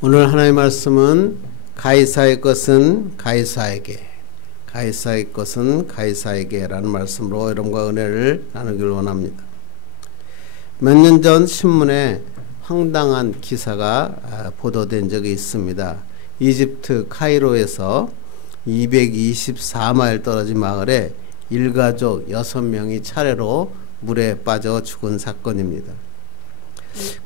오늘 하나님의 말씀은 가이사의 것은 가이사에게, 가이사의 것은 가이사에게 라는 말씀으로 여러분과 은혜를 나누기를 원합니다. 몇 년 전 신문에 황당한 기사가 보도된 적이 있습니다. 이집트 카이로에서 224마일 떨어진 마을에 일가족 6명이 차례로 물에 빠져 죽은 사건입니다.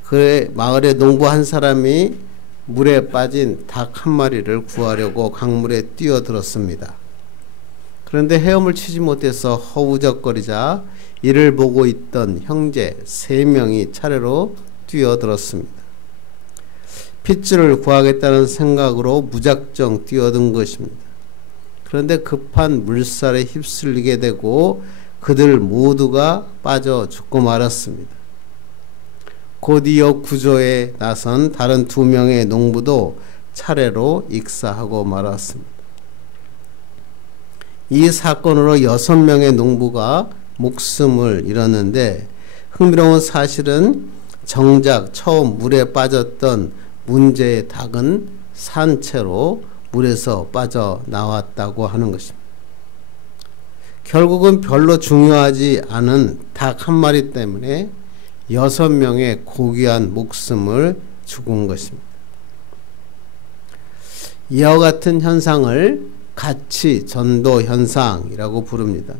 그 마을의 농부 한 사람이 물에 빠진 닭 한 마리를 구하려고 강물에 뛰어들었습니다. 그런데 헤엄을 치지 못해서 허우적거리자 이를 보고 있던 형제 3명이 차례로 뛰어들었습니다. 핏줄을 구하겠다는 생각으로 무작정 뛰어든 것입니다. 그런데 급한 물살에 휩쓸리게 되고 그들 모두가 빠져 죽고 말았습니다. 곧 이어 구조에 나선 다른 2명의 농부도 차례로 익사하고 말았습니다. 이 사건으로 6명의 농부가 목숨을 잃었는데 흥미로운 사실은 정작 처음 물에 빠졌던 문제의 닭은 산채로 물에서 빠져나왔다고 하는 것입니다. 결국은 별로 중요하지 않은 닭 한 마리 때문에 6명의 고귀한 목숨을 죽은 것입니다. 이와 같은 현상을 가치 전도 현상이라고 부릅니다.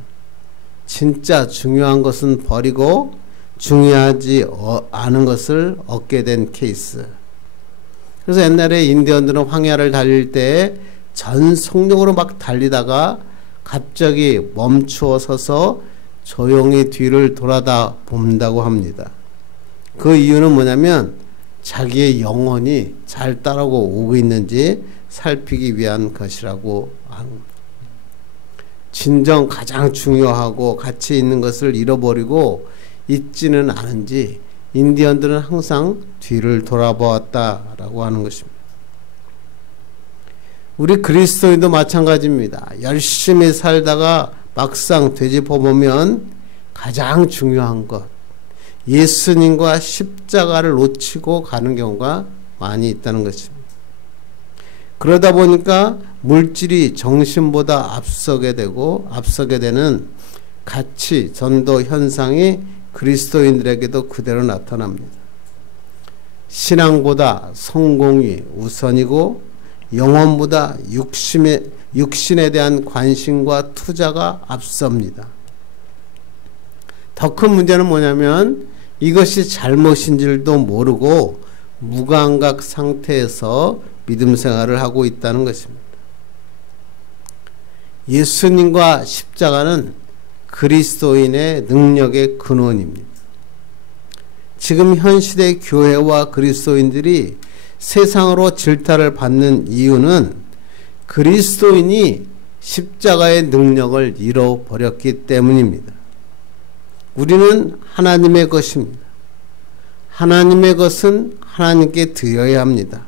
진짜 중요한 것은 버리고 중요하지 않은 것을 얻게 된 케이스. 그래서 옛날에 인디언들은 황야를 달릴 때 전 속력으로 막 달리다가 갑자기 멈추어 서서 조용히 뒤를 돌아다 본다고 합니다. 그 이유는 뭐냐면 자기의 영혼이 잘 따라오고 있는지 살피기 위한 것이라고 합니다. 진정 가장 중요하고 가치 있는 것을 잃어버리고 있지는 않은지 인디언들은 항상 뒤를 돌아보았다라고 하는 것입니다. 우리 그리스도인도 마찬가지입니다. 열심히 살다가 막상 되짚어보면 가장 중요한 것, 예수님과 십자가를 놓치고 가는 경우가 많이 있다는 것입니다. 그러다 보니까 물질이 정신보다 앞서게 되는 가치 전도 현상이 그리스도인들에게도 그대로 나타납니다. 신앙보다 성공이 우선이고 영혼보다 육신에 대한 관심과 투자가 앞섭니다. 더 큰 문제는 뭐냐면 이것이 잘못인 줄도 모르고 무감각 상태에서 믿음 생활을 하고 있다는 것입니다. 예수님과 십자가는 그리스도인의 능력의 근원입니다. 지금 현 시대 교회와 그리스도인들이 세상으로 질타를 받는 이유는 그리스도인이 십자가의 능력을 잃어버렸기 때문입니다. 우리는 하나님의 것입니다. 하나님의 것은 하나님께 드려야 합니다.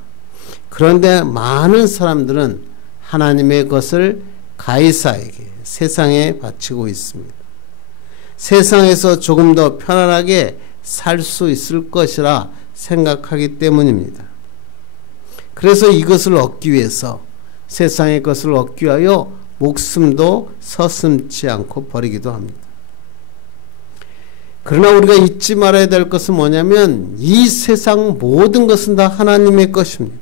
그런데 많은 사람들은 하나님의 것을 가이사에게, 세상에 바치고 있습니다. 세상에서 조금 더 편안하게 살 수 있을 것이라 생각하기 때문입니다. 그래서 이것을 얻기 위해서, 세상의 것을 얻기 위하여 목숨도 서슴지 않고 버리기도 합니다. 그러나 우리가 잊지 말아야 될 것은 뭐냐면 이 세상 모든 것은 다 하나님의 것입니다.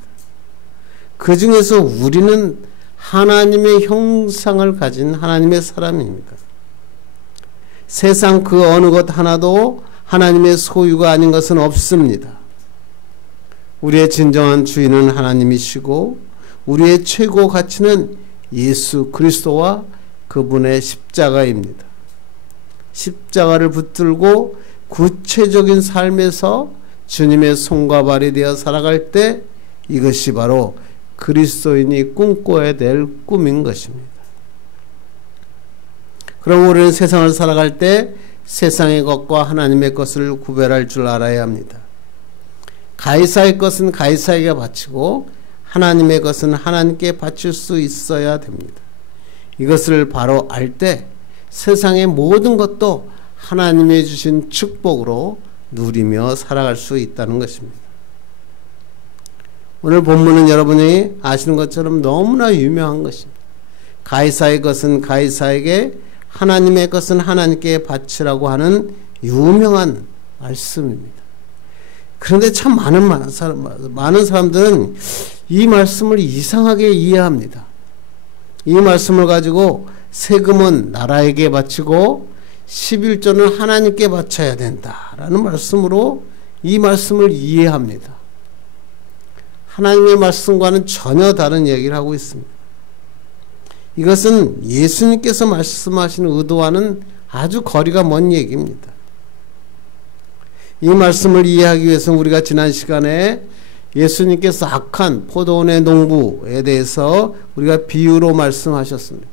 그 중에서 우리는 하나님의 형상을 가진 하나님의 사람입니다. 세상 그 어느 것 하나도 하나님의 소유가 아닌 것은 없습니다. 우리의 진정한 주인은 하나님이시고 우리의 최고 가치는 예수 그리스도와 그분의 십자가입니다. 십자가를 붙들고 구체적인 삶에서 주님의 손과 발이 되어 살아갈 때 이것이 바로 그리스도인이 꿈꿔야 될 꿈인 것입니다. 그럼 우리는 세상을 살아갈 때 세상의 것과 하나님의 것을 구별할 줄 알아야 합니다. 가이사의 것은 가이사에게 바치고 하나님의 것은 하나님께 바칠 수 있어야 됩니다. 이것을 바로 알 때 세상의 모든 것도 하나님이 주신 축복으로 누리며 살아갈 수 있다는 것입니다. 오늘 본문은 여러분이 아시는 것처럼 너무나 유명한 것입니다. 가이사의 것은 가이사에게, 하나님의 것은 하나님께 바치라고 하는 유명한 말씀입니다. 그런데 참 많은 사람들은 이 말씀을 이상하게 이해합니다. 이 말씀을 가지고 세금은 나라에게 바치고 11조는 하나님께 바쳐야 된다라는 말씀으로 이 말씀을 이해합니다. 하나님의 말씀과는 전혀 다른 얘기를 하고 있습니다. 이것은 예수님께서 말씀하시는 의도와는 아주 거리가 먼 얘기입니다. 이 말씀을 이해하기 위해서 우리가 지난 시간에 예수님께서 악한 포도원의 농부에 대해서 우리가 비유로 말씀하셨습니다.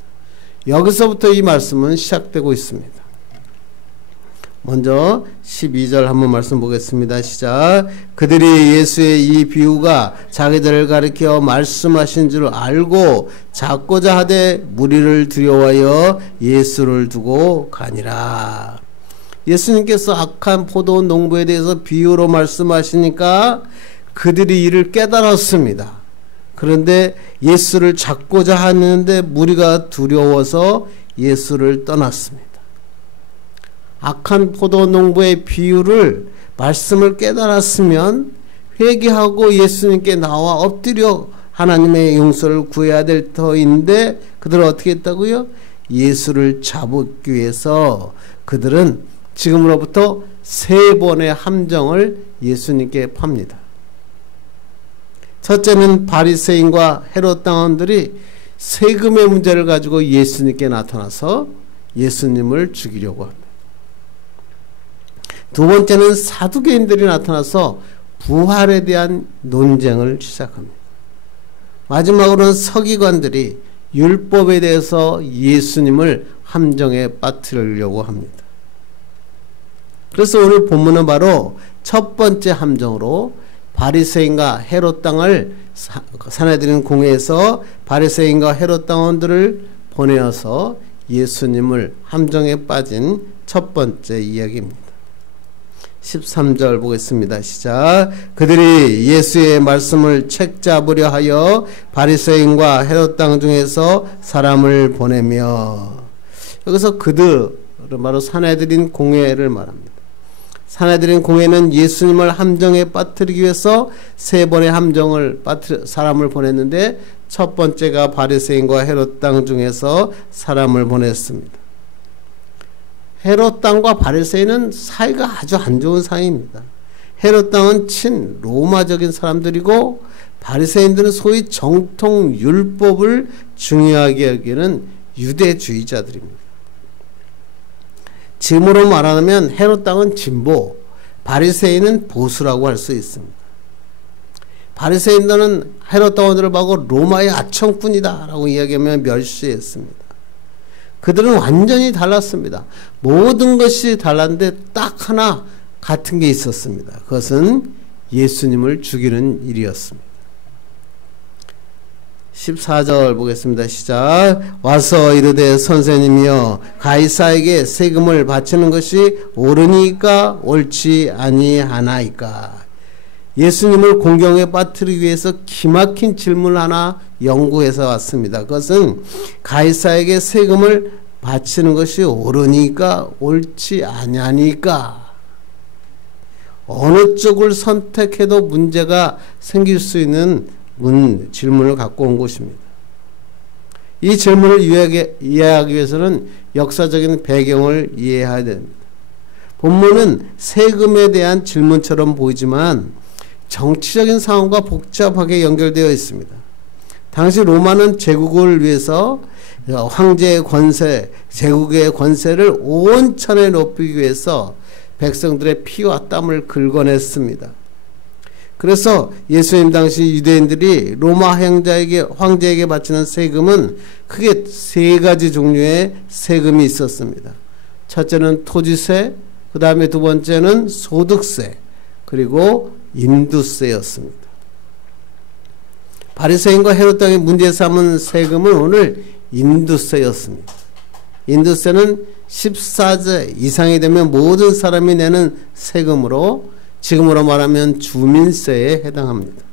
여기서부터 이 말씀은 시작되고 있습니다. 먼저 12절 한번 말씀 보겠습니다. 시작. 그들이 예수의 이 비유가 자기들을 가리켜 말씀하신 줄 알고 잡고자 하되 무리를 두려워하여 예수를 두고 가니라. 예수님께서 악한 포도원 농부에 대해서 비유로 말씀하시니까 그들이 이를 깨달았습니다. 그런데 예수를 잡고자 하는데 무리가 두려워서 예수를 떠났습니다. 악한 포도원 농부의 비유를 말씀을 깨달았으면 회개하고 예수님께 나와 엎드려 하나님의 용서를 구해야 될 터인데 그들은 어떻게 했다고요? 예수를 잡기 위해서 그들은 지금으로부터 3번의 함정을 예수님께 팝니다. 첫째는 바리새인과 헤롯 당원들이 세금의 문제를 가지고 예수님께 나타나서 예수님을 죽이려고 합니다. 두 번째는 사두개인들이 나타나서 부활에 대한 논쟁을 시작합니다. 마지막으로는 서기관들이 율법에 대해서 예수님을 함정에 빠뜨리려고 합니다. 그래서 오늘 본문은 바로 첫 번째 함정으로 바리새인과 헤롯 당을 사내들인 공회에서 바리새인과 헤롯 당원들을 보내어서 예수님을 함정에 빠진 첫 번째 이야기입니다. 13절 보겠습니다. 시작. 그들이 예수의 말씀을 책잡으려 하여 바리새인과 헤롯 당 중에서 사람을 보내며, 여기서 그들은 바로 사내들인 공회를 말합니다. 사내들인 공회는 예수님을 함정에 빠뜨리기 위해서 3번의 함정을 사람을 보냈는데 첫 번째가 바리새인과 헤롯 당 중에서 사람을 보냈습니다. 헤롯 당과 바리새인은 사이가 아주 안 좋은 사이입니다. 헤롯 당은 친 로마적인 사람들이고 바리새인들은 소위 정통 율법을 중요하게 여기는 유대주의자들입니다. 지금으로 말하면 헤롯 당은 진보, 바리새인은 보수라고 할 수 있습니다. 바리새인들은 헤롯 당원들을 보고 로마의 아청꾼이다 라고 이야기하며 멸시했습니다. 그들은 완전히 달랐습니다. 모든 것이 달랐는데 딱 하나 같은 게 있었습니다. 그것은 예수님을 죽이는 일이었습니다. 14절 보겠습니다. 시작. 와서 이르되 선생님이여 가이사에게 세금을 바치는 것이 옳으니까 옳지 아니하나이까. 예수님을 공경에 빠뜨리기 위해서 기막힌 질문을 하나 연구해서 왔습니다. 그것은 가이사에게 세금을 바치는 것이 옳으니까 옳지 아니하니까, 어느 쪽을 선택해도 문제가 생길 수 있는 질문을 갖고 온 것입니다. 이 질문을 이해하기 위해서는 역사적인 배경을 이해해야 됩니다. 본문은 세금에 대한 질문처럼 보이지만 정치적인 상황과 복잡하게 연결되어 있습니다. 당시 로마는 제국을 위해서 황제의 권세, 제국의 권세를 온천에 높이기 위해서 백성들의 피와 땀을 긁어냈습니다. 그래서 예수님 당시 유대인들이 로마 황제에게 바치는 세금은 크게 3가지 종류의 세금이 있었습니다. 첫째는 토지세, 그 다음에 두 번째는 소득세, 그리고 인두세였습니다. 바리새인과 헤롯 당이 문제 삼은 세금은 오늘 인두세였습니다. 인두세는 14세 이상이 되면 모든 사람이 내는 세금으로 지금으로 말하면 주민세에 해당합니다.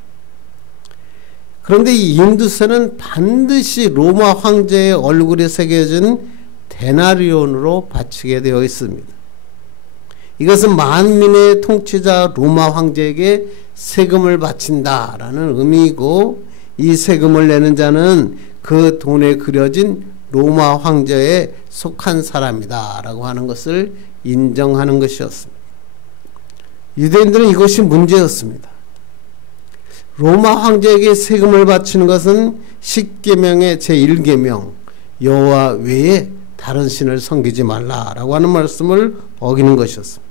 그런데 이 인두세는 반드시 로마 황제의 얼굴이 새겨진 데나리온으로 바치게 되어 있습니다. 이것은 만민의 통치자 로마 황제에게 세금을 바친다라는 의미이고, 이 세금을 내는 자는 그 돈에 그려진 로마 황제에 속한 사람이다 라고 하는 것을 인정하는 것이었습니다. 유대인들은 이것이 문제였습니다. 로마 황제에게 세금을 바치는 것은 십계명의 제1계명 여호와 외에 다른 신을 섬기지 말라라고 하는 말씀을 어기는 것이었습니다.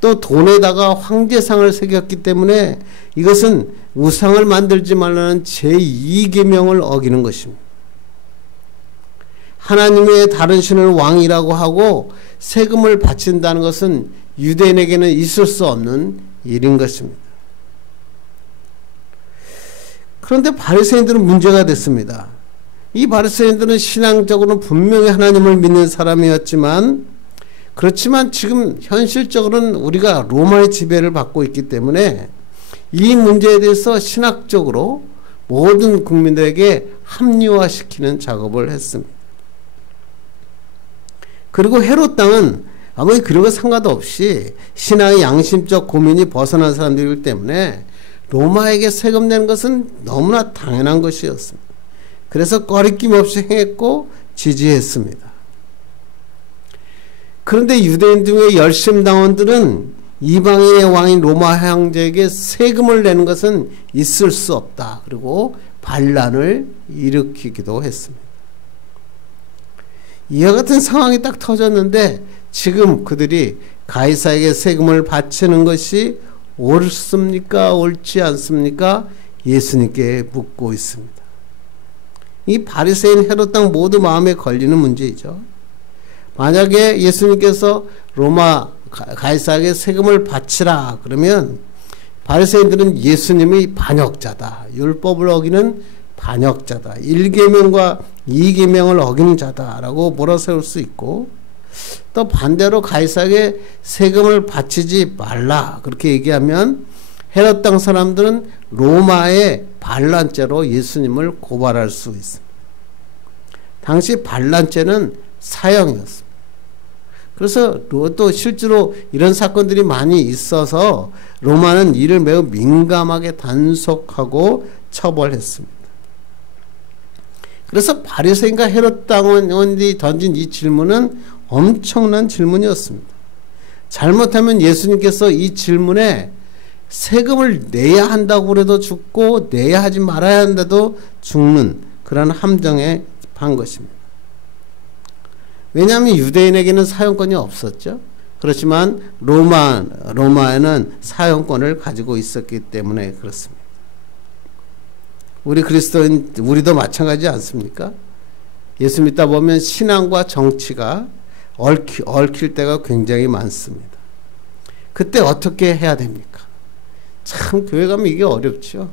또 돈에다가 황제상을 새겼기 때문에 이것은 우상을 만들지 말라는 제2계명을 어기는 것입니다. 하나님의 다른 신을 왕이라고 하고 세금을 바친다는 것은 유대인에게는 있을 수 없는 일인 것입니다. 그런데 바리새인들은 문제가 됐습니다. 이 바리새인들은 신앙적으로는 분명히 하나님을 믿는 사람이었지만, 그렇지만 지금 현실적으로는 우리가 로마의 지배를 받고 있기 때문에 이 문제에 대해서 신학적으로 모든 국민들에게 합리화시키는 작업을 했습니다. 그리고 헤롯 당은 아무리 그런 것 상관없이 신앙의 양심적 고민이 벗어난 사람들이기 때문에 로마에게 세금 내는 것은 너무나 당연한 것이었습니다. 그래서 꺼리낌 없이 행했고 지지했습니다. 그런데 유대인 중의 열심당원들은 이방인의 왕인 로마 황제에게 세금을 내는 것은 있을 수 없다. 그리고 반란을 일으키기도 했습니다. 이와 같은 상황이 딱 터졌는데 지금 그들이 가이사에게 세금을 바치는 것이 옳습니까? 옳지 않습니까? 예수님께 묻고 있습니다. 이 바리새인 헤롯 당 모두 마음에 걸리는 문제이죠. 만약에 예수님께서 로마 가이사에게 세금을 바치라 그러면 바리새인들은 예수님이 반역자다, 율법을 어기는 반역자다, 1계명과 2계명을 어기는 자다라고 몰아세울 수 있고, 또 반대로 가이사에게 세금을 바치지 말라 그렇게 얘기하면 헤롯 당 사람들은 로마의 반란죄로 예수님을 고발할 수 있습니다. 당시 반란죄는 사형이었습니다. 그래서 또 실제로 이런 사건들이 많이 있어서 로마는 이를 매우 민감하게 단속하고 처벌했습니다. 그래서 바리새인과 헤롯 당원이 던진 이 질문은 엄청난 질문이었습니다. 잘못하면 예수님께서 이 질문에 세금을 내야 한다고 해도 죽고 내야 하지 말아야 한다도 죽는 그런 함정에 판 것입니다. 왜냐하면 유대인에게는 사형권이 없었죠. 그렇지만 로마에는 사형권을 가지고 있었기 때문에 그렇습니다. 우리 그리스도인 우리도 마찬가지지 않습니까? 예수 믿다 보면 신앙과 정치가 얽힐 때가 굉장히 많습니다. 그때 어떻게 해야 됩니까? 참 교회 가면 이게 어렵죠.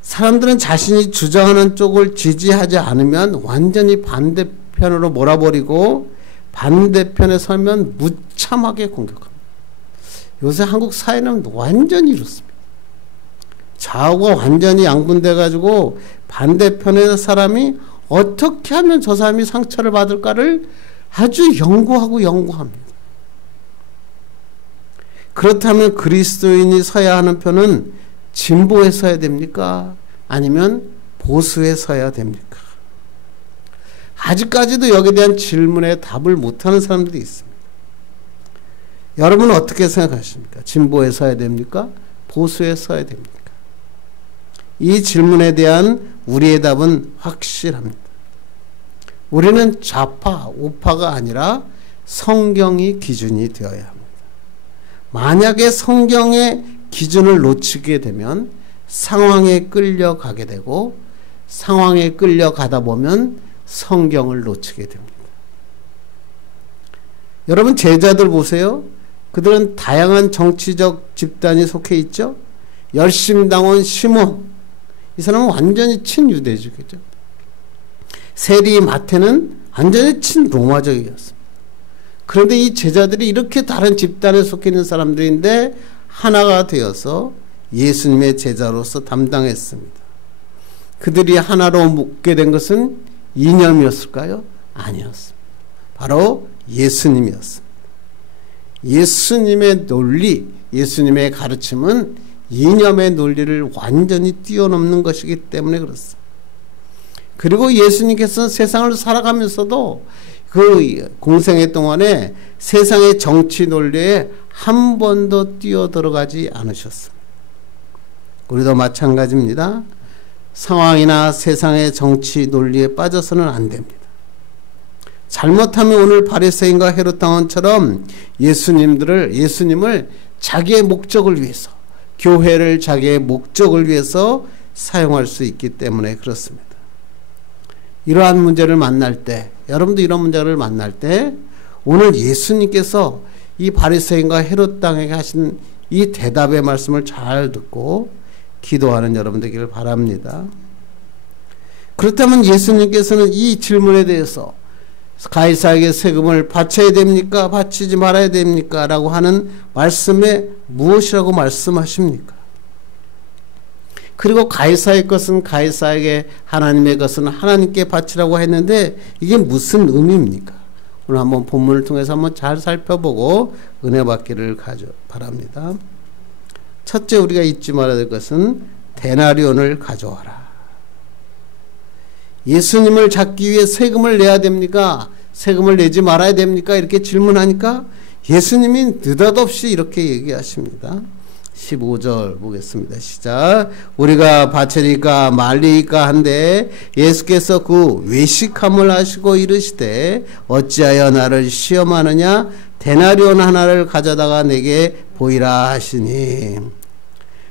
사람들은 자신이 주장하는 쪽을 지지하지 않으면 완전히 반대편으로 몰아버리고 반대편에 서면 무참하게 공격합니다. 요새 한국 사회는 완전히 이렇습니다. 좌우가 완전히 양분돼 가지고 반대편의 사람이 어떻게 하면 저 사람이 상처를 받을까를 아주 연구합니다. 그렇다면 그리스도인이 서야 하는 편은 진보에 서야 됩니까? 아니면 보수에 서야 됩니까? 아직까지도 여기에 대한 질문에 답을 못하는 사람들이 있습니다. 여러분은 어떻게 생각하십니까? 진보에 서야 됩니까? 보수에 서야 됩니까? 이 질문에 대한 우리의 답은 확실합니다. 우리는 좌파, 우파가 아니라 성경이 기준이 되어야 합니다. 만약에 성경의 기준을 놓치게 되면 상황에 끌려가게 되고, 상황에 끌려가다 보면 성경을 놓치게 됩니다. 여러분 제자들 보세요. 그들은 다양한 정치적 집단이 속해 있죠. 열심당원 시몬, 이 사람은 완전히 친유대죠. 그죠? 세리 마태는 완전히 친로마적이었습니다. 그런데 이 제자들이 이렇게 다른 집단에 속해 있는 사람들인데 하나가 되어서 예수님의 제자로서 담당했습니다. 그들이 하나로 묶게 된 것은 이념이었을까요? 아니었습니다. 바로 예수님이었습니다. 예수님의 논리, 예수님의 가르침은 이념의 논리를 완전히 뛰어넘는 것이기 때문에 그렇습니다. 그리고 예수님께서는 세상을 살아가면서도 그 공생애 동안에 세상의 정치 논리에 한 번도 뛰어들어가지 않으셨습니다. 우리도 마찬가지입니다. 상황이나 세상의 정치 논리에 빠져서는 안 됩니다. 잘못하면 오늘 바리새인과 헤롯 왕처럼 예수님을 자기의 목적을 위해서, 교회를 자기의 목적을 위해서 사용할 수 있기 때문에 그렇습니다. 이러한 문제를 만날 때, 여러분도 이런 문제를 만날 때 오늘 예수님께서 이 바리새인과 헤롯 왕에게 하신 이 대답의 말씀을 잘 듣고 기도하는 여러분 되기를 바랍니다. 그렇다면 예수님께서는 이 질문에 대해서 가이사에게 세금을 바쳐야 됩니까? 바치지 말아야 됩니까? 라고 하는 말씀에 무엇이라고 말씀하십니까? 그리고 가이사의 것은 가이사에게, 하나님의 것은 하나님께 바치라고 했는데 이게 무슨 의미입니까? 오늘 한번 본문을 통해서 한번 잘 살펴보고 은혜 받기를 바랍니다. 첫째, 우리가 잊지 말아야 될 것은 데나리온을 가져와라. 예수님을 잡기 위해 세금을 내야 됩니까? 세금을 내지 말아야 됩니까? 이렇게 질문하니까 예수님이 느닷없이 이렇게 얘기하십니다. 15절 보겠습니다. 시작. 우리가 바치리까 말리까 한데 예수께서 그 외식함을 하시고 이르시되 어찌하여 나를 시험하느냐? 데나리온 하나를 가져다가 내게 보이라 하시니.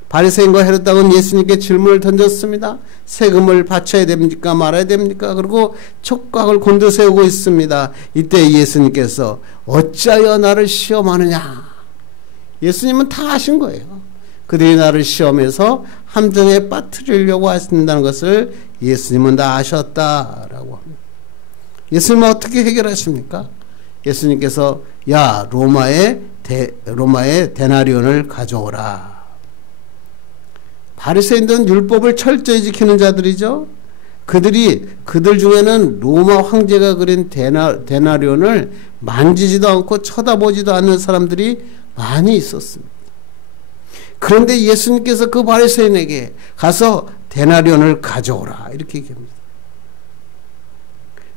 바리새인과 헤롯 왕은 예수님께 질문을 던졌습니다. 세금을 바쳐야 됩니까? 말아야 됩니까? 그리고 촉각을 곤두세우고 있습니다. 이때 예수님께서 어찌하여 나를 시험하느냐? 예수님은 다 아신 거예요. 그들이 나를 시험해서 함정에 빠뜨리려고 하신다는 것을 예수님은 다 아셨다라고 합니다. 예수님은 어떻게 해결하십니까? 예수님께서 야, 로마의 데나리온을 가져오라. 바리새인들은 율법을 철저히 지키는 자들이죠. 그들 중에는 로마 황제가 그린 데나리온을 만지지도 않고 쳐다보지도 않는 사람들이 많이 있었습니다. 그런데 예수님께서 그 바리새인에게 가서 데나리온을 가져오라 이렇게 얘기합니다.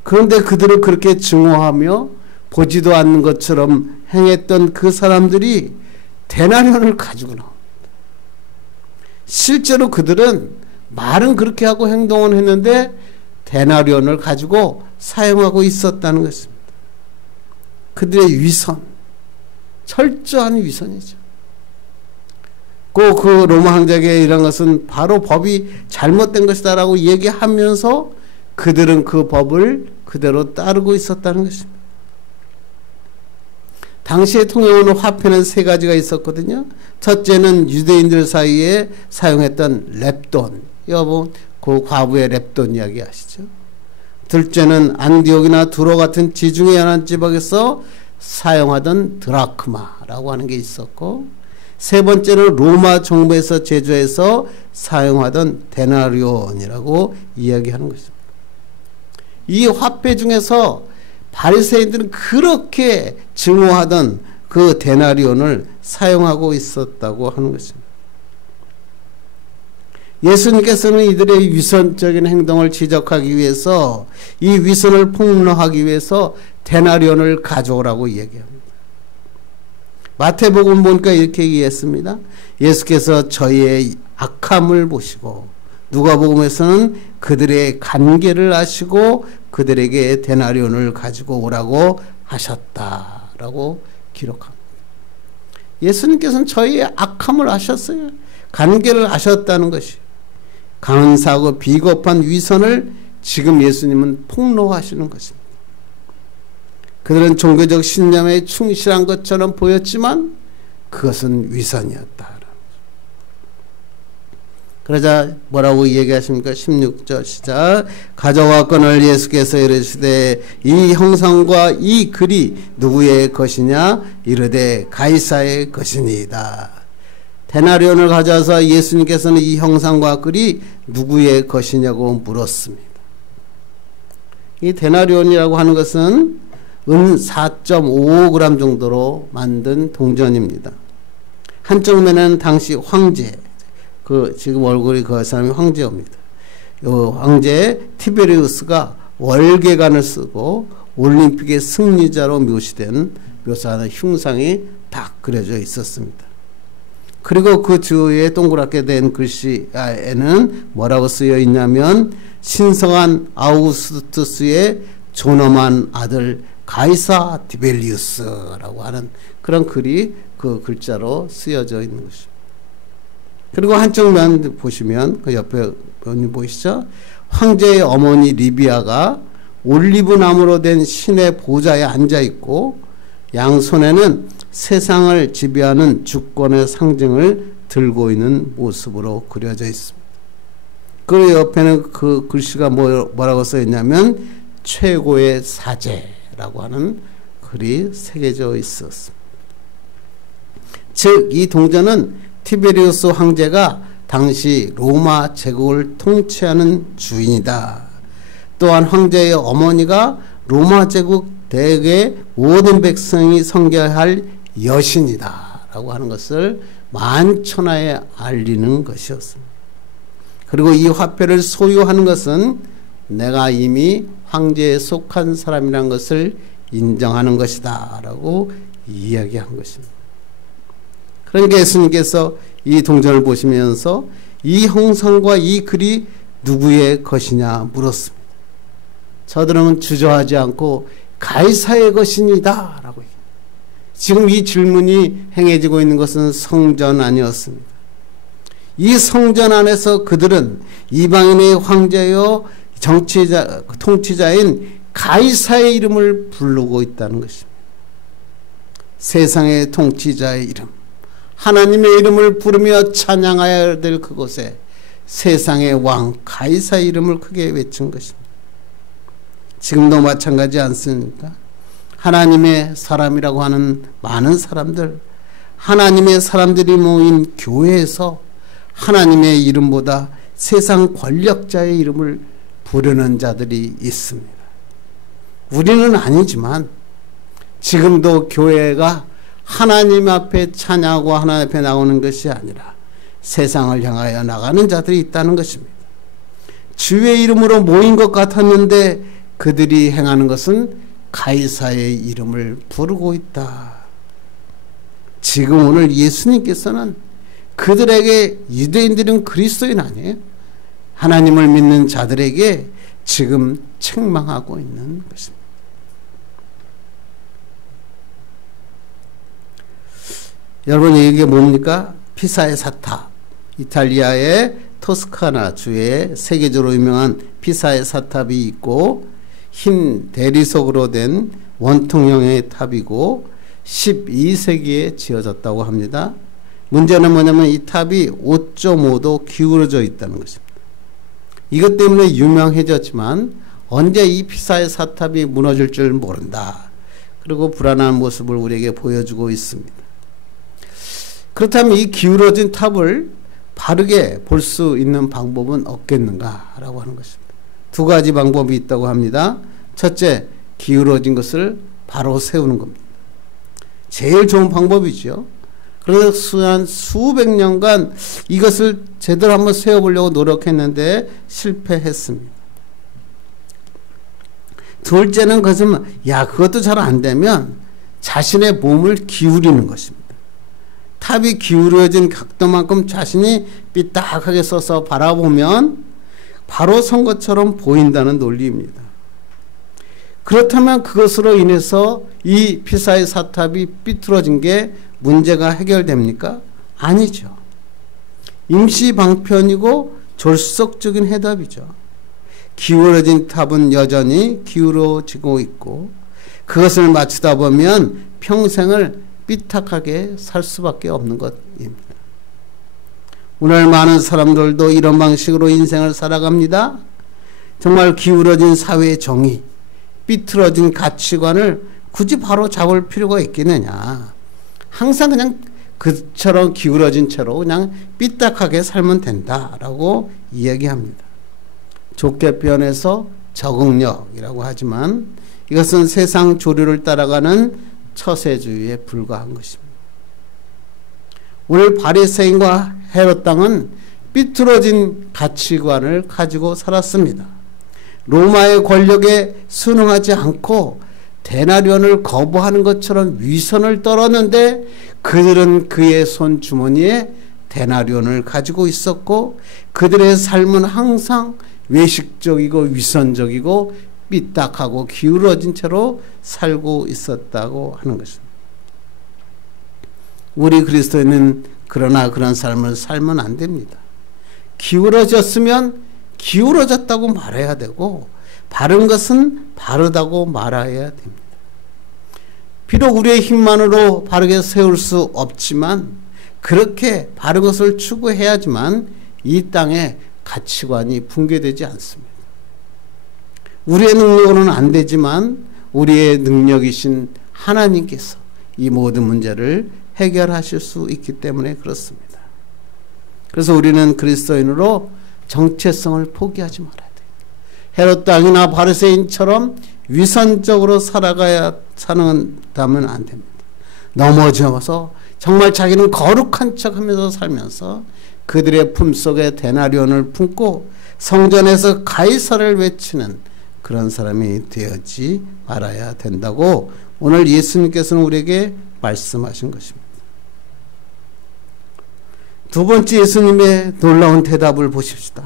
그런데 그들을 그렇게 증오하며 보지도 않는 것처럼 행했던 그 사람들이 데나리온을 가지고 나옵니다. 실제로 그들은 말은 그렇게 하고 행동은 했는데 데나리온을 가지고 사용하고 있었다는 것입니다. 그들의 위선, 철저한 위선이죠. 그 로마 황제에게 이런 것은 바로 법이 잘못된 것이다 라고 얘기하면서 그들은 그 법을 그대로 따르고 있었다는 것입니다. 당시에 통용하는 화폐는 세 가지가 있었거든요. 첫째는 유대인들 사이에 사용했던 렙돈, 여러분 그 과부의 렙돈 이야기 아시죠? 둘째는 안디옥이나 두로 같은 지중해 연안 지역에서 사용하던 드라크마라고 하는 게 있었고, 세 번째는 로마 정부에서 제조해서 사용하던 데나리온이라고 이야기하는 것입니다. 이 화폐 중에서 바리새인들은 그렇게 증오하던 그 데나리온을 사용하고 있었다고 하는 것입니다. 예수님께서는 이들의 위선적인 행동을 지적하기 위해서, 이 위선을 폭로하기 위해서 데나리온을 가져오라고 얘기합니다. 마태복음 보니까 이렇게 얘기했습니다. 예수께서 저희의 악함을 보시고, 누가복음에서는 그들의 관계를 아시고 그들에게 데나리온을 가지고 오라고 하셨다라고 기록합니다. 예수님께서는 저희의 악함을 아셨어요. 관계를 아셨다는 것이, 간사하고 비겁한 위선을 지금 예수님은 폭로하시는 것입니다. 그들은 종교적 신념에 충실한 것처럼 보였지만 그것은 위선이었다. 그러자 뭐라고 얘기하십니까? 16절 시작. 가져왔거늘 예수께서 이르시되 이 형상과 이 글이 누구의 것이냐? 이르되 가이사의 것이니이다. 데나리온을 가져와서 예수님께서는 이 형상과 글이 누구의 것이냐고 물었습니다. 이 데나리온이라고 하는 것은 은 4.55g 정도로 만든 동전입니다. 한쪽 면에는 당시 황제, 지금 얼굴이 그 사람이 황제입니다. 이 황제 티베리우스가 월계관을 쓰고 올림픽의 승리자로 묘사하는 흉상이 딱 그려져 있었습니다. 그리고 그 주위에 동그랗게 된 글씨에는 뭐라고 쓰여 있냐면 신성한 아우구스투스의 존엄한 아들 가이사 디벨리우스라고 하는 그런 글이 그 글자로 쓰여져 있는 것입니다. 그리고 한쪽 면 보시면 그 옆에 면 보이시죠? 황제의 어머니 리비아가 올리브 나무로 된 신의 보좌에 앉아 있고 양손에는 세상을 지배하는 주권의 상징을 들고 있는 모습으로 그려져 있습니다. 그 옆에는 그 글씨가 뭐라고 써 있냐면 최고의 사제라고 하는 글이 새겨져 있었습니다. 즉 이 동전은 티베리우스 황제가 당시 로마 제국을 통치하는 주인이다. 또한 황제의 어머니가 로마 제국 대개 모든 백성이 섬겨야 할 여신이다 라고 하는 것을 만천하에 알리는 것이었습니다. 그리고 이 화폐를 소유하는 것은 내가 이미 황제에 속한 사람이라는 것을 인정하는 것이다 라고 이야기한 것입니다. 그러니까 예수님께서 이 동전을 보시면서 이 형상과 이 글이 누구의 것이냐 물었습니다. 저들은 주저하지 않고 가이사의 것입니다 라고 얘기합니다. 지금 이 질문이 행해지고 있는 것은 성전 아니었습니다. 이 성전 안에서 그들은 이방인의 황제요 통치자인 가이사의 이름을 부르고 있다는 것입니다. 세상의 통치자의 이름, 하나님의 이름을 부르며 찬양해야 될 그곳에 세상의 왕 가이사의 이름을 크게 외친 것입니다. 지금도 마찬가지 않습니까? 하나님의 사람이라고 하는 많은 사람들, 하나님의 사람들이 모인 교회에서 하나님의 이름보다 세상 권력자의 이름을 부르는 자들이 있습니다. 우리는 아니지만 지금도 교회가 하나님 앞에 찬양하고 하나님 앞에 나오는 것이 아니라 세상을 향하여 나가는 자들이 있다는 것입니다. 주의 이름으로 모인 것 같았는데 그들이 행하는 것은 가이사의 이름을 부르고 있다. 지금 오늘 예수님께서는 그들에게 유대인들은 그리스도인 아니에요? 하나님을 믿는 자들에게 지금 책망하고 있는 것입니다. 여러분 이게 뭡니까? 피사의 사탑. 이탈리아의 토스카나 주에 세계적으로 유명한 피사의 사탑이 있고 흰 대리석으로 된 원통형의 탑이고 12세기에 지어졌다고 합니다. 문제는 뭐냐면 이 탑이 5.5도 기울어져 있다는 것입니다. 이것 때문에 유명해졌지만 언제 이 피사의 사탑이 무너질 줄 모른다. 그리고 불안한 모습을 우리에게 보여주고 있습니다. 그렇다면 이 기울어진 탑을 바르게 볼 수 있는 방법은 없겠는가 라고 하는 것입니다. 두 가지 방법이 있다고 합니다. 첫째, 기울어진 것을 바로 세우는 겁니다. 제일 좋은 방법이죠. 그래서 한 수백 년간 이것을 제대로 한번 세워보려고 노력했는데 실패했습니다. 둘째는 그것도 잘 안 되면 자신의 몸을 기울이는 것입니다. 탑이 기울어진 각도만큼 자신이 삐딱하게 서서 바라보면 바로 선 것처럼 보인다는 논리입니다. 그렇다면 그것으로 인해서 이 피사의 사탑이 삐뚤어진 게 문제가 해결됩니까? 아니죠. 임시 방편이고 졸속적인 해답이죠. 기울어진 탑은 여전히 기울어지고 있고 그것을 맞추다 보면 평생을 삐딱하게 살 수밖에 없는 것입니다. 오늘 많은 사람들도 이런 방식으로 인생을 살아갑니다. 정말 기울어진 사회의 정의, 삐뚤어진 가치관을 굳이 바로 잡을 필요가 있겠느냐. 항상 그냥 그처럼 기울어진 채로 그냥 삐딱하게 살면 된다라고 이야기합니다. 좋게 표현해서 적응력이라고 하지만 이것은 세상 조류를 따라가는 처세주의에 불과한 것입니다. 오늘 바리새인과 헤롯 당은 삐뚤어진 가치관을 가지고 살았습니다. 로마의 권력에 순응하지 않고 데나리온을 거부하는 것처럼 위선을 떨었는데 그들은 그의 손 주머니에 데나리온을 가지고 있었고 그들의 삶은 항상 외식적이고 위선적이고 삐딱하고 기울어진 채로 살고 있었다고 하는 것입니다. 우리 그리스도인은 그러나 그런 삶을 살면 안 됩니다. 기울어졌으면 기울어졌다고 말해야 되고 바른 것은 바르다고 말해야 됩니다. 비록 우리의 힘만으로 바르게 세울 수 없지만 그렇게 바른 것을 추구해야지만 이 땅에 가치관이 붕괴되지 않습니다. 우리의 능력으로는 안 되지만 우리의 능력이신 하나님께서 이 모든 문제를 해결하실 수 있기 때문에 그렇습니다. 그래서 우리는 그리스도인으로 정체성을 포기하지 말아야 돼요. 헤롯 당이나 바리새인처럼 위선적으로 산다면 안 됩니다. 넘어져서 정말 자기는 거룩한 척하면서 살면서 그들의 품속에 데나리온을 품고 성전에서 가이사를 외치는 그런 사람이 되어지 말아야 된다고 오늘 예수님께서는 우리에게 말씀하신 것입니다. 두 번째 예수님의 놀라운 대답을 보십시다.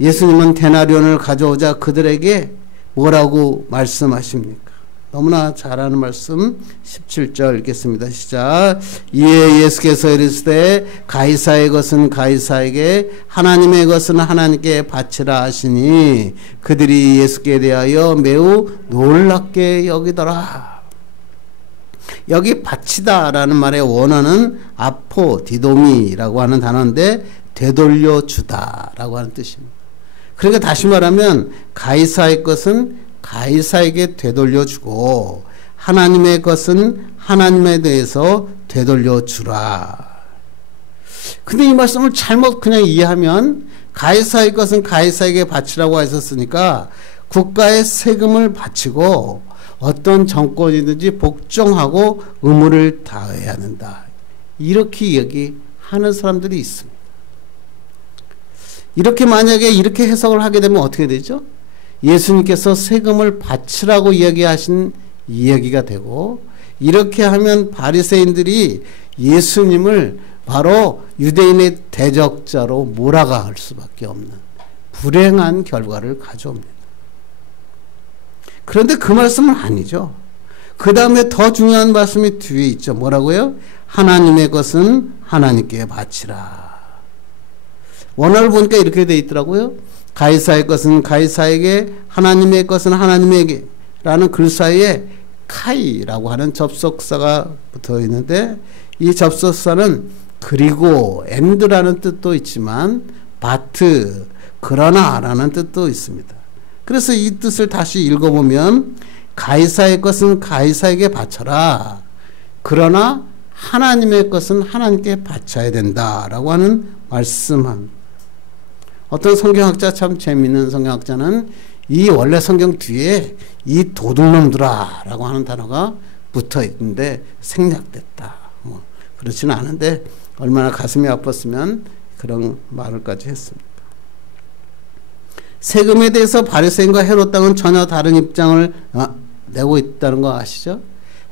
예수님은 데나리온을 가져오자 그들에게 뭐라고 말씀하십니까? 너무나 잘 아는 말씀 17절 읽겠습니다. 시작. 이에 예수께서 이르시되 가이사의 것은 가이사에게 하나님의 것은 하나님께 바치라 하시니 그들이 예수께 대하여 매우 놀랍게 여기더라. 여기 바치다라는 말의 원어는 아포디도미라고 하는 단어인데 되돌려주다라고 하는 뜻입니다. 그러니까 다시 말하면 가이사의 것은 가이사에게 되돌려주고 하나님의 것은 하나님에 대해서 되돌려주라. 근데 이 말씀을 잘못 그냥 이해하면 가이사의 것은 가이사에게 바치라고 하셨으니까 국가의 세금을 바치고 어떤 정권이든지 복종하고 의무를 다해야 한다. 이렇게 얘기하는 사람들이 있습니다. 이렇게 만약에 이렇게 해석을 하게 되면 어떻게 되죠? 예수님께서 세금을 바치라고 이야기하신 이야기가 되고 이렇게 하면 바리새인들이 예수님을 바로 유대인의 대적자로 몰아갈 수밖에 없는 불행한 결과를 가져옵니다. 그런데 그 말씀은 아니죠. 그 다음에 더 중요한 말씀이 뒤에 있죠. 뭐라고요? 하나님의 것은 하나님께 바치라. 원어를 보니까 이렇게 되어 있더라고요. 가이사의 것은 가이사에게 하나님의 것은 하나님에게 라는 글 사이에 카이라고 하는 접속사가 붙어 있는데 이 접속사는 그리고 and라는 뜻도 있지만 but 그러나 라는 뜻도 있습니다. 그래서 이 뜻을 다시 읽어보면 가이사의 것은 가이사에게 바쳐라. 그러나 하나님의 것은 하나님께 바쳐야 된다라고 하는 말씀합니다. 어떤 성경학자 참 재미있는 성경학자는 이 원래 성경 뒤에 이 도둑놈들아 라고 하는 단어가 붙어 있는데 생략됐다. 뭐 그렇지는 않은데 얼마나 가슴이 아팠으면 그런 말을까지 했습니다. 세금에 대해서 바리새인과 헤롯 당은 전혀 다른 입장을 내고 있다는 거 아시죠?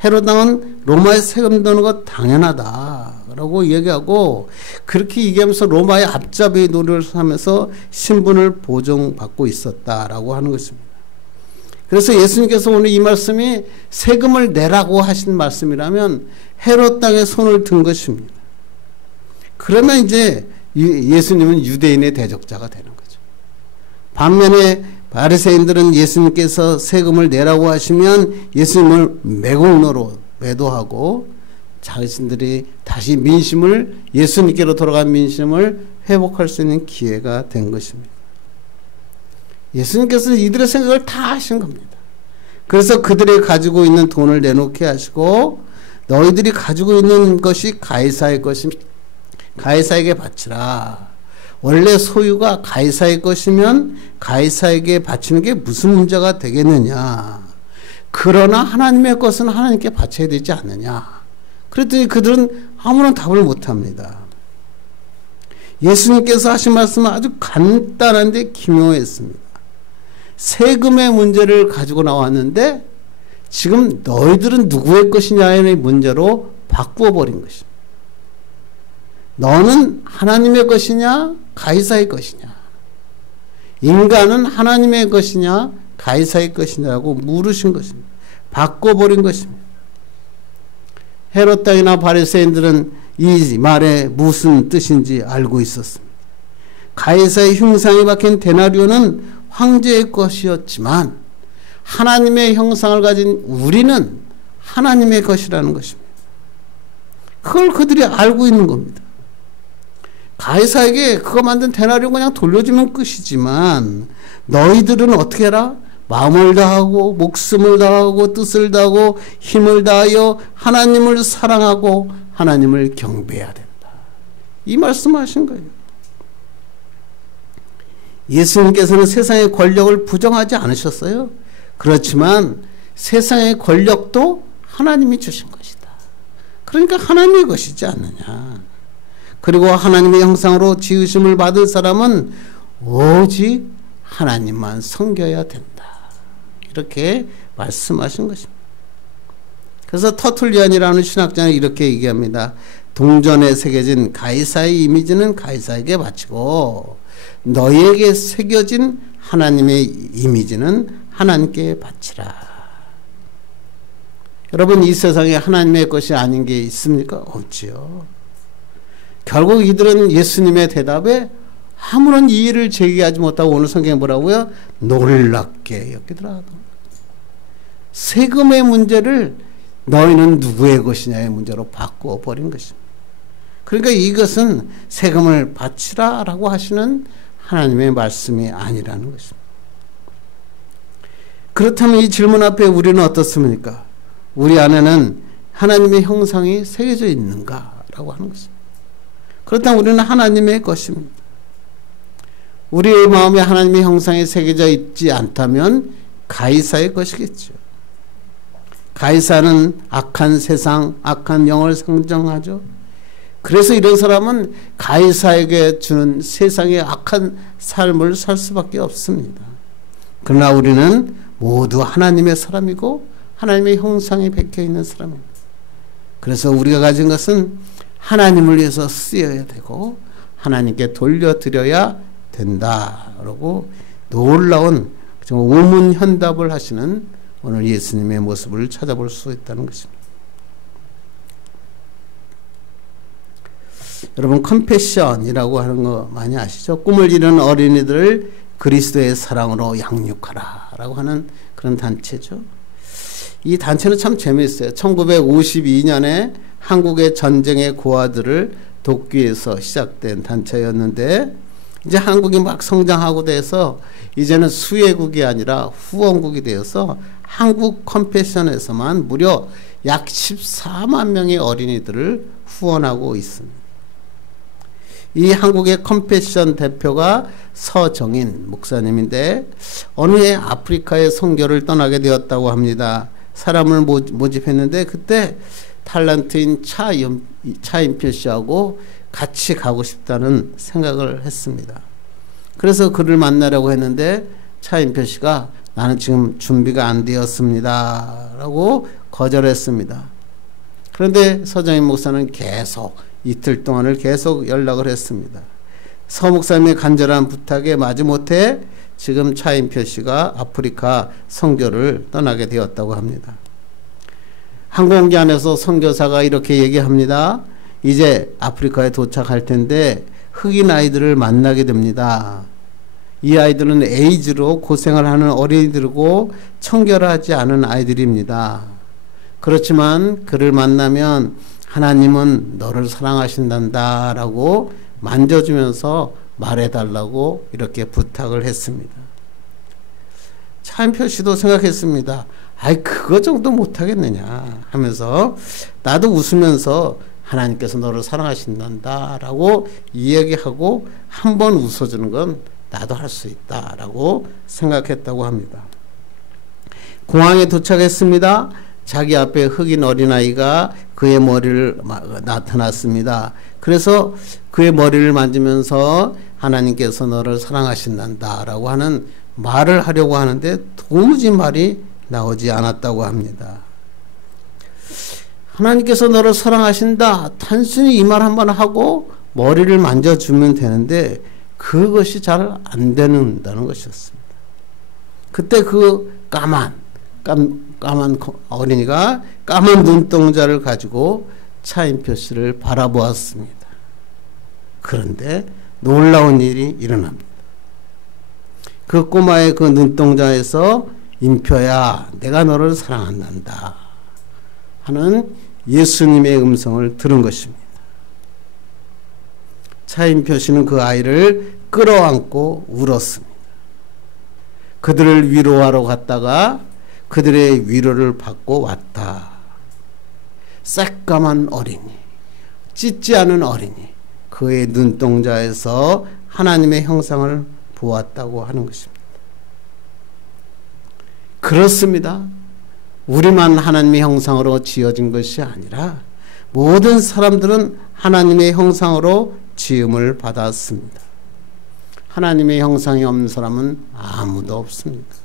헤롯 당은 로마에 세금 내는 거 당연하다라고 얘기하고 그렇게 얘기하면서 로마의 앞잡이 노릇을 하면서 신분을 보존받고 있었다라고 하는 것입니다. 그래서 예수님께서 오늘 이 말씀이 세금을 내라고 하신 말씀이라면 헤롯 당의 손을 든 것입니다. 그러면 이제 예수님은 유대인의 대적자가 되는 거죠. 반면에 바리새인들은 예수님께서 세금을 내라고 하시면 예수님을 매국노로 매도하고 자신들이 다시 민심을 예수님께로 돌아간 민심을 회복할 수 있는 기회가 된 것입니다. 예수님께서는 이들의 생각을 다 하신 겁니다. 그래서 그들이 가지고 있는 돈을 내놓게 하시고 너희들이 가지고 있는 것이 가이사의 것임 가이사에게 바치라. 원래 소유가 가이사의 것이면 가이사에게 바치는 게 무슨 문제가 되겠느냐. 그러나 하나님의 것은 하나님께 바쳐야 되지 않느냐. 그랬더니 그들은 아무런 답을 못합니다. 예수님께서 하신 말씀은 아주 간단한데 기묘했습니다. 세금의 문제를 가지고 나왔는데 지금 너희들은 누구의 것이냐의 문제로 바꾸어 버린 것입니다. 너는 하나님의 것이냐 가이사의 것이냐. 인간은 하나님의 것이냐 가이사의 것이냐고 물으신 것입니다. 바꿔버린 것입니다. 헤롯 당이나 바리새인들은 이 말에 무슨 뜻인지 알고 있었습니다. 가이사의 흉상이 박힌 데나리오는 황제의 것이었지만 하나님의 형상을 가진 우리는 하나님의 것이라는 것입니다. 그걸 그들이 알고 있는 겁니다. 가이사에게 그거 만든 데나리오 그냥 돌려주면 끝이지만 너희들은 어떻게 해라? 마음을 다하고 목숨을 다하고 뜻을 다하고 힘을 다하여 하나님을 사랑하고 하나님을 경배해야 된다. 이 말씀하신 거예요. 예수님께서는 세상의 권력을 부정하지 않으셨어요. 그렇지만 세상의 권력도 하나님이 주신 것이다. 그러니까 하나님의 것이지 않느냐. 그리고 하나님의 형상으로 지으심을 받은 사람은 오직 하나님만 섬겨야 된다. 이렇게 말씀하신 것입니다. 그래서 터툴리안이라는 신학자는 이렇게 얘기합니다. 동전에 새겨진 가이사의 이미지는 가이사에게 바치고 너희에게 새겨진 하나님의 이미지는 하나님께 바치라. 여러분, 이 세상에 하나님의 것이 아닌 게 있습니까? 없지요. 결국 이들은 예수님의 대답에 아무런 이의를 제기하지 못하고 오늘 성경에 뭐라고요? 놀랍게 여기더라. 세금의 문제를 너희는 누구의 것이냐의 문제로 바꾸어 버린 것입니다. 그러니까 이것은 세금을 바치라라고 하시는 하나님의 말씀이 아니라는 것입니다. 그렇다면 이 질문 앞에 우리는 어떻습니까? 우리 안에는 하나님의 형상이 새겨져 있는가라고 하는 것입니다. 그렇다면 우리는 하나님의 것입니다. 우리의 마음에 하나님의 형상이 새겨져 있지 않다면 가이사의 것이겠죠. 가이사는 악한 세상, 악한 영을 상징하죠. 그래서 이런 사람은 가이사에게 주는 세상의 악한 삶을 살 수밖에 없습니다. 그러나 우리는 모두 하나님의 사람이고 하나님의 형상이 박혀있는 사람입니다. 그래서 우리가 가진 것은 하나님을 위해서 쓰여야 되고 하나님께 돌려드려야 된다라고 놀라운 우문현답을 하시는 오늘 예수님의 모습을 찾아볼 수 있다는 것입니다. 여러분, 컴패션이라고 하는 거 많이 아시죠? 꿈을 이루는 어린이들을 그리스도의 사랑으로 양육하라 라고 하는 그런 단체죠. 이 단체는 참 재미있어요. 1952년에 한국의 전쟁의 고아들을 돕기 위해서 시작된 단체였는데 이제 한국이 막 성장하고 돼서 이제는 수혜국이 아니라 후원국이 되어서 한국 컴패션에서만 무려 약 14만 명의 어린이들을 후원하고 있습니다. 이 한국의 컴패션 대표가 서정인 목사님인데 어느 해 아프리카에 선교를 떠나게 되었다고 합니다. 사람을 모집했는데 그때 탤런트인 차인표 씨하고 같이 가고 싶다는 생각을 했습니다. 그래서 그를 만나려고 했는데 차인표 씨가 나는 지금 준비가 안 되었습니다 라고 거절했습니다. 그런데 서정인 목사는 계속 이틀 동안을 계속 연락을 했습니다. 서 목사님의 간절한 부탁에 마지못해 지금 차인표 씨가 아프리카 선교를 떠나게 되었다고 합니다. 항공기 안에서 선교사가 이렇게 얘기합니다. 이제 아프리카에 도착할 텐데 흑인 아이들을 만나게 됩니다. 이 아이들은 에이즈로 고생을 하는 어린이들이고 청결하지 않은 아이들입니다. 그렇지만 그를 만나면 하나님은 너를 사랑하신단다 라고 만져주면서 말해달라고 이렇게 부탁을 했습니다. 차인표 씨도 생각했습니다. 아이 그거 정도 못하겠느냐 하면서 나도 웃으면서 하나님께서 너를 사랑하신단다 라고 이야기하고 한번 웃어주는 건 나도 할 수 있다 라고 생각했다고 합니다. 공항에 도착했습니다. 자기 앞에 흑인 어린아이가 그의 머리를 나타났습니다. 그래서 그의 머리를 만지면서 하나님께서 너를 사랑하신단다 라고 하는 말을 하려고 하는데 도무지 말이 나오지 않았다고 합니다. 하나님께서 너를 사랑하신다. 단순히 이 말 한번 하고 머리를 만져주면 되는데 그것이 잘 안 된다는 것이었습니다. 그때 그 까만 어린이가 까만 눈동자를 가지고 차인표 씨를 바라보았습니다. 그런데 놀라운 일이 일어납니다. 그 꼬마의 그 눈동자에서 인표야 내가 너를 사랑한단다 하는 예수님의 음성을 들은 것입니다. 차인표 씨는 그 아이를 끌어안고 울었습니다. 그들을 위로하러 갔다가 그들의 위로를 받고 왔다. 새까만 어린이, 찢지 않은 어린이, 그의 눈동자에서 하나님의 형상을 보았다고 하는 것입니다. 그렇습니다. 우리만 하나님의 형상으로 지어진 것이 아니라 모든 사람들은 하나님의 형상으로 지음을 받았습니다. 하나님의 형상이 없는 사람은 아무도 없습니다.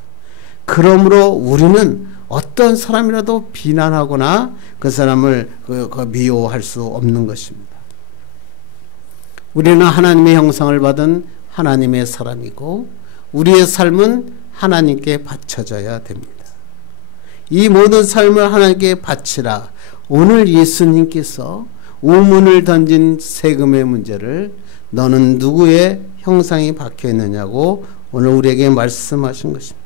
그러므로 우리는 어떤 사람이라도 비난하거나 그 사람을 미워할 수 없는 것입니다. 우리는 하나님의 형상을 받은 하나님의 사람이고 우리의 삶은 하나님께 바쳐져야 됩니다. 이 모든 삶을 하나님께 바치라. 오늘 예수님께서 우문을 던진 세금의 문제를 너는 누구의 형상이 박혀 있느냐고 오늘 우리에게 말씀하신 것입니다.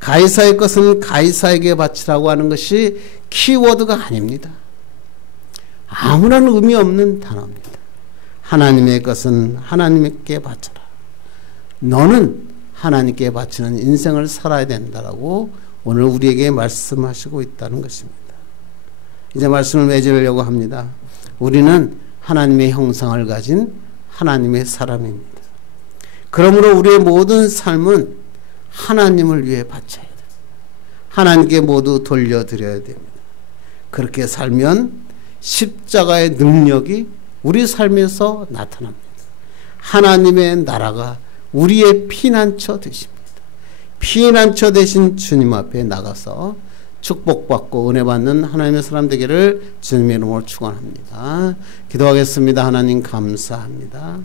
가이사의 것은 가이사에게 바치라고 하는 것이 키워드가 아닙니다. 아무런 의미 없는 단어입니다. 하나님의 것은 하나님께 바쳐라. 너는 하나님께 바치는 인생을 살아야 된다라고 오늘 우리에게 말씀하시고 있다는 것입니다. 이제 말씀을 맺으려고 합니다. 우리는 하나님의 형상을 가진 하나님의 사람입니다. 그러므로 우리의 모든 삶은 하나님을 위해 바쳐야 돼요. 하나님께 모두 돌려드려야 됩니다. 그렇게 살면 십자가의 능력이 우리 삶에서 나타납니다. 하나님의 나라가 우리의 피난처 되십니다. 피난처 되신 주님 앞에 나가서 축복받고 은혜 받는 하나님의 사람 되기를 주님의 이름으로 축원합니다. 기도하겠습니다. 하나님 감사합니다.